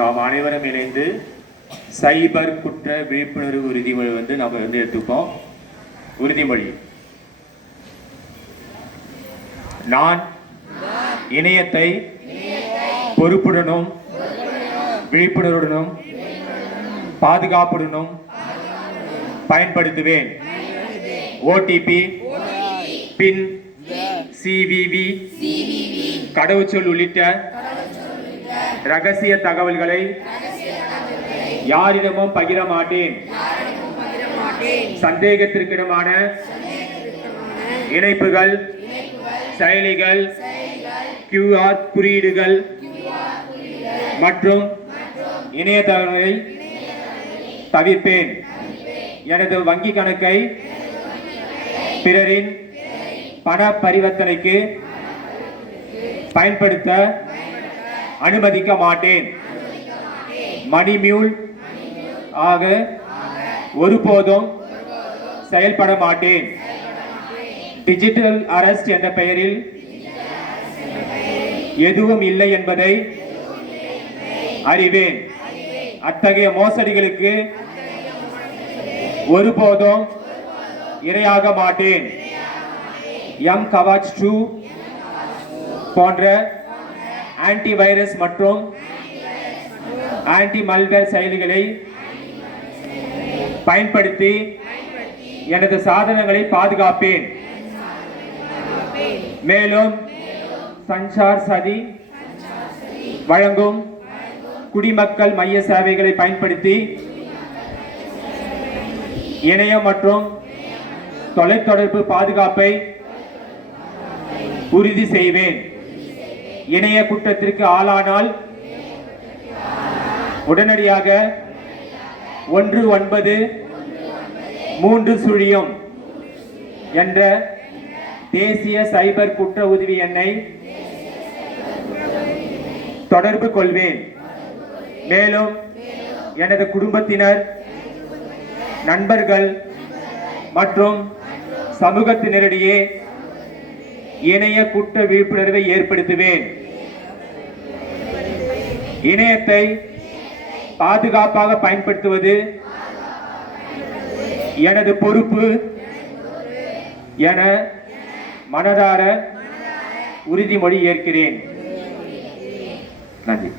நாம் அனைவரும் இணைந்து சைபர் குற்ற விழிப்புணர்வு உறுதிமொழி நம்ம எடுத்துப்போம். உறுதிமொழி. நான் இணையத்தை பொறுப்புடனும் விழிப்புணர்வுடனும் பாதுகாப்புடனும் பயன்படுத்துவேன். ஓடிபி, பின், சிவிவி, கடவுச்சொல் உள்ளிட்ட ரகசிய தகவல்களை யாரிடமும் பகிர மாட்டேன். சந்தேகத்திற்கிடமான இணைப்புகள், செயலிகள், QR குறியீடுகள் மற்றும் இணையதளங்களை தவிர்ப்பேன். எனது வங்கி கணக்கை பிறரின் பண பரிவர்த்தனைக்கு பயன்படுத்த அனுமதிக்க மாட்டேன். மணி மியூல் ஆக ஒருபோதும் செயல்பட மாட்டேன். டிஜிட்டல் அரெஸ்ட் என்ற பெயரில் எதுவும் இல்லை என்பதை அறிவேன். அத்தகைய மோசடிகளுக்கு ஒருபோதும் இரையாக மாட்டேன். கவாச் 2 போன்ற ஆன்டி வைரஸ் மற்றும் ஆன்டி மல்வேர் செயலிகளை பயன்படுத்தி எனது சாதனங்களை பாதுகாப்பேன். மேலும் சஞ்சார் சதி வழங்கும் குடிமக்கள் மைய சேவைகளை பயன்படுத்தி இணையம் மற்றும் தொலைத்தொடர்பு பாதுகாப்பை உறுதி செய்வேன். இணைய குற்றத்திற்கு ஆளானால் உடனடியாக 1930 என்ற தேசிய சைபர் குற்ற உதவி எண்ணை தொடர்பு கொள்வேன். மேலும் எனது குடும்பத்தினர், நண்பர்கள் மற்றும் சமூகத்தினரிடையே இணைய குற்ற விழிப்புணர்வை ஏற்படுத்துவேன். இணையத்தை பாதுகாப்பாக பயன்படுத்துவது எனது பொறுப்பு என மனதார உறுதிமொழி ஏற்கிறேன். நன்றி.